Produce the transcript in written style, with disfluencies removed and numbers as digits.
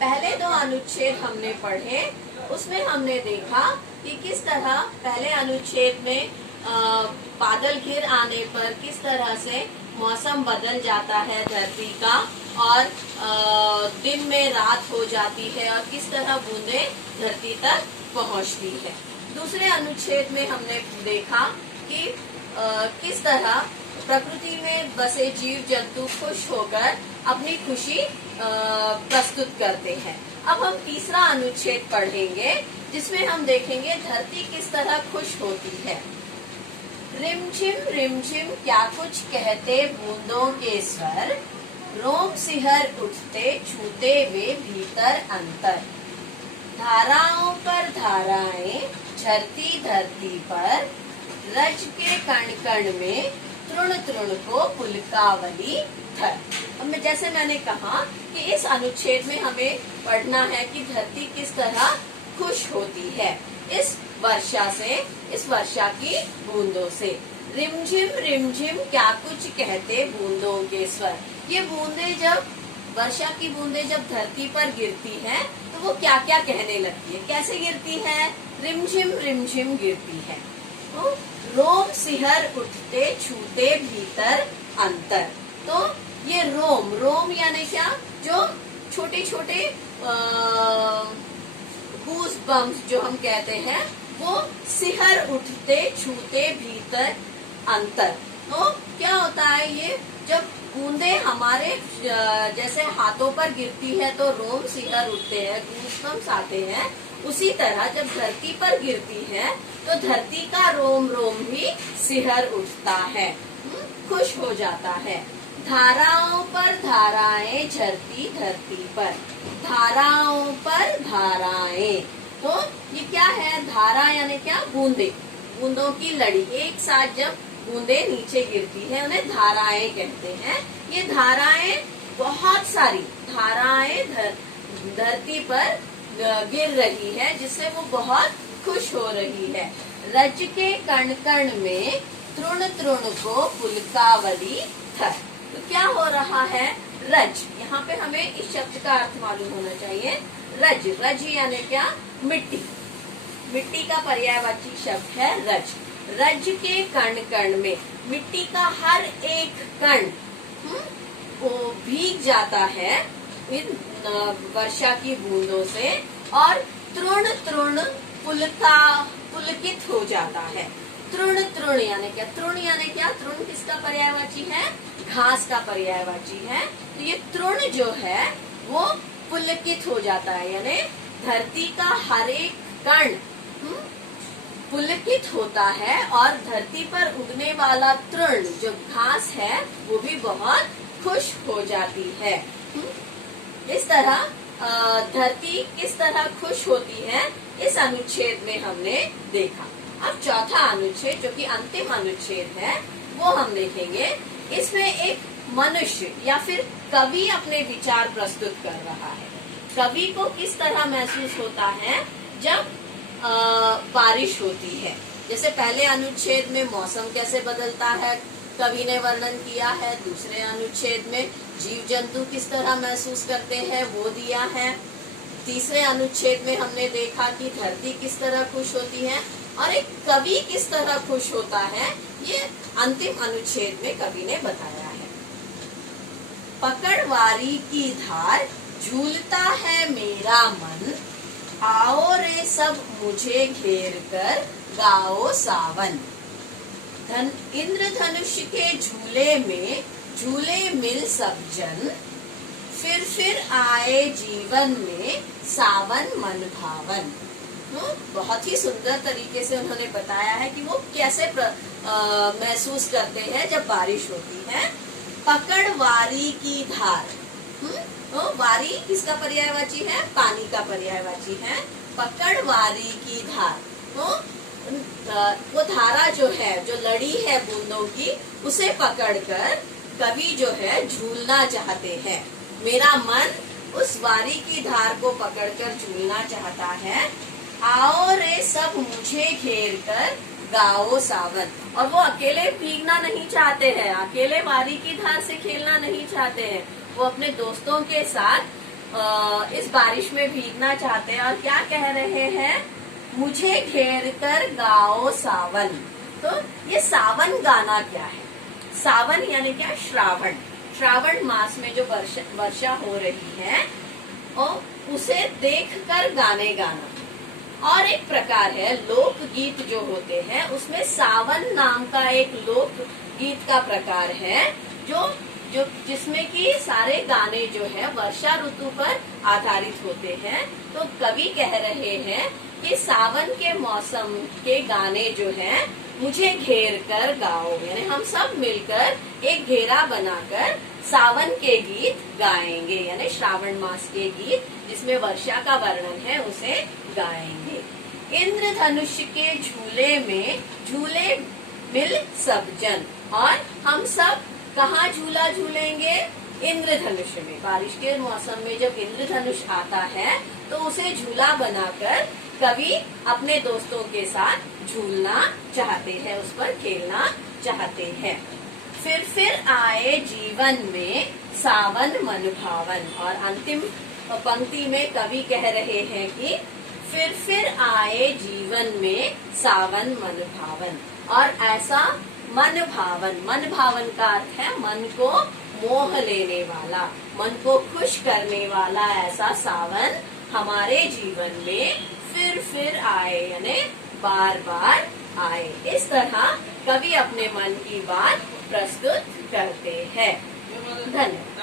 पहले दो अनुच्छेद हमने पढ़े, उसमें हमने देखा कि किस तरह पहले अनुच्छेद में बादल घिर आने पर किस तरह से मौसम बदल जाता है धरती का, और दिन में रात हो जाती है और किस तरह बूंदे धरती तक पहुंचती है। दूसरे अनुच्छेद में हमने देखा कि किस तरह प्रकृति में बसे जीव जंतु खुश होकर अपनी खुशी प्रस्तुत करते हैं। अब हम तीसरा अनुच्छेद पढ़ेंगे, जिसमें हम देखेंगे धरती किस तरह खुश होती है। रिमझिम क्या कुछ कहते बूंदों के स्वर, रोम सिहर उठते छूते वे भीतर अंतर। धाराओं पर धाराएं झरती धरती पर, रज के कण कण में तृण तृण को पुलकावली धर। अब जैसे मैंने कहा कि इस अनुच्छेद में हमें पढ़ना है कि धरती किस तरह खुश होती है इस वर्षा से, इस वर्षा की बूंदों से। रिमझिम क्या कुछ कहते बूंदों के स्वर। ये बूंदे जब वर्षा की बूंदे जब धरती पर गिरती हैं तो वो क्या क्या कहने लगती है, कैसे गिरती है। रिमझिम गिरती है। तो रोम सिहर उठते छूते भीतर अंतर। तो ये रोम यानी क्या, जो छोटे छोटे गूज बम्स जो हम कहते हैं, वो सिहर उठते छूते भीतर अंतर। तो क्या होता है, ये जब बूंदे हमारे जैसे हाथों पर गिरती है तो रोम सिहर उठते हैं, गूज बम्स आते हैं। उसी तरह जब धरती पर गिरती है तो धरती का रोम भी सिहर उठता है, खुश हो जाता है। धाराओं पर धाराएं झरती धरती पर। धाराओं पर धाराएं, तो ये क्या है, धारा यानी क्या, बूंदे, बूंदों की लड़ी। एक साथ जब बूंदे नीचे गिरती है उन्हें धाराएं कहते हैं। ये धाराएं, बहुत सारी धाराएं धरती पर गिर रही है, जिससे वो बहुत खुश हो रही है। रज के कण कण में तृण तृण को पुलकावली धर। तो क्या हो रहा है, रज, यहाँ पे हमें इस शब्द का अर्थ मालूम होना चाहिए। रज यानी क्या, मिट्टी, मिट्टी का पर्यायवाची शब्द है रज। रज के कण कण में, मिट्टी का हर एक कण वो भीग जाता है इन वर्षा की बूंदों से, और तृण तृण पुलकित हो जाता है। तृण यानी क्या, तृण यानी क्या, तृण किसका पर्यायवाची है, घास का पर्यायवाची है। तो ये तृण जो है वो पुलकित हो जाता है, यानी धरती का हर एक कण पुलकित होता है, और धरती पर उगने वाला तृण जो घास है वो भी बहुत खुश हो जाती है। इस तरह धरती किस तरह खुश होती है इस अनुच्छेद में हमने देखा। अब चौथा अनुच्छेद, जो कि अंतिम अनुच्छेद है, वो हम देखेंगे। इसमें एक मनुष्य या फिर कवि अपने विचार प्रस्तुत कर रहा है। कवि को किस तरह महसूस होता है जब बारिश होती है। जैसे पहले अनुच्छेद में मौसम कैसे बदलता है कवि ने वर्णन किया है, दूसरे अनुच्छेद में जीव जंतु किस तरह महसूस करते हैं वो दिया है, तीसरे अनुच्छेद में हमने देखा कि धरती किस तरह खुश होती है, और एक कवि किस तरह खुश होता है, ये अंतिम अनुच्छेद में कवि ने बताया है। पकड़वारी की धार झूलता है मेरा मन, आओ रे सब मुझे घेर कर गाओ सावन। इंद्रधनुष के झूले में झूले मिल सब जन, फिर आए जीवन में सावन मन भावन। बहुत ही सुंदर तरीके से उन्होंने बताया है कि वो कैसे महसूस करते हैं जब बारिश होती है। पकड़ वारी की धार, तो वारी किसका पर्यायवाची है, पानी का पर्यायवाची है। पकड़ वारी की धार, तो वो धारा जो है, जो लड़ी है बूंदों की, उसे पकड़कर कवि जो है झूलना चाहते हैं। मेरा मन उस वारी की धार को पकड़कर झूलना चाहता है। आओ रे सब मुझे घेर कर गाओ सावन। और वो अकेले भीगना नहीं चाहते हैं, अकेले वारी की धार से खेलना नहीं चाहते हैं, वो अपने दोस्तों के साथ इस बारिश में भीगना चाहते हैं और क्या कह रहे हैं, मुझे घेर कर गाओ सावन। तो ये सावन गाना क्या है? सावन यानी क्या? श्रावण। श्रावण मास में जो वर्षा हो रही है और उसे देखकर गाने गाना। और एक प्रकार है लोकगीत जो होते हैं, उसमें सावन नाम का एक लोक गीत का प्रकार है जो जिसमें कि सारे गाने जो है वर्षा ऋतु पर आधारित होते हैं। तो कवि कह रहे हैं कि सावन के मौसम के गाने जो हैं मुझे घेर कर गाओ, यानी हम सब मिलकर एक घेरा बनाकर सावन के गीत गाएंगे, यानी श्रावण मास के गीत जिसमें वर्षा का वर्णन है उसे गाएंगे। इंद्रधनुष के झूले में झूले मिल सब जन, और हम सब कहाँ झूला झूलेंगे? इंद्रधनुष में। बारिश के मौसम में जब इंद्रधनुष आता है तो उसे झूला बनाकर कवि अपने दोस्तों के साथ झूलना चाहते हैं, उस पर खेलना चाहते हैं। फिर आए जीवन में सावन मन भावन, और अंतिम पंक्ति में कवि कह रहे हैं कि फिर आए जीवन में सावन मन भावन। और ऐसा मन भावन का अर्थ है मन को मोह लेने वाला, मन को खुश करने वाला ऐसा सावन हमारे जीवन में फिर आए, यानी बार बार आए। इस तरह कवि अपने मन की बात प्रस्तुत करते हैं। धन्यवाद।